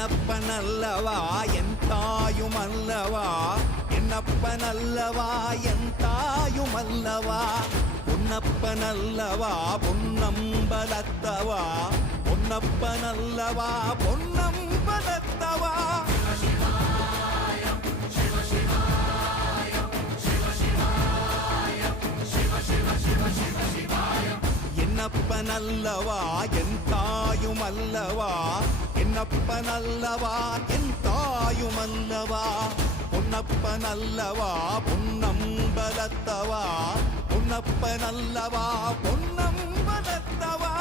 என்னப்பனல்லவா என் தாயுமல்லவா, என்னப்பனல்லவா என் தாயுமல்லவா, பொன்னப்பனல்லவா பொன்னம்பலத்தவா, பொன்னப்பனல்லவா பொன்னம்பலத்தவா. என்னப்பனல்லவா என் தாயுமல்லவா, என்னப்பனல்லவா என் தாயுமல்லவா, பொன்னப்பனல்லவா பொன்னம்பலத்தவா, பொன்னப்பனல்லவா பொன்னம்பலத்தவா.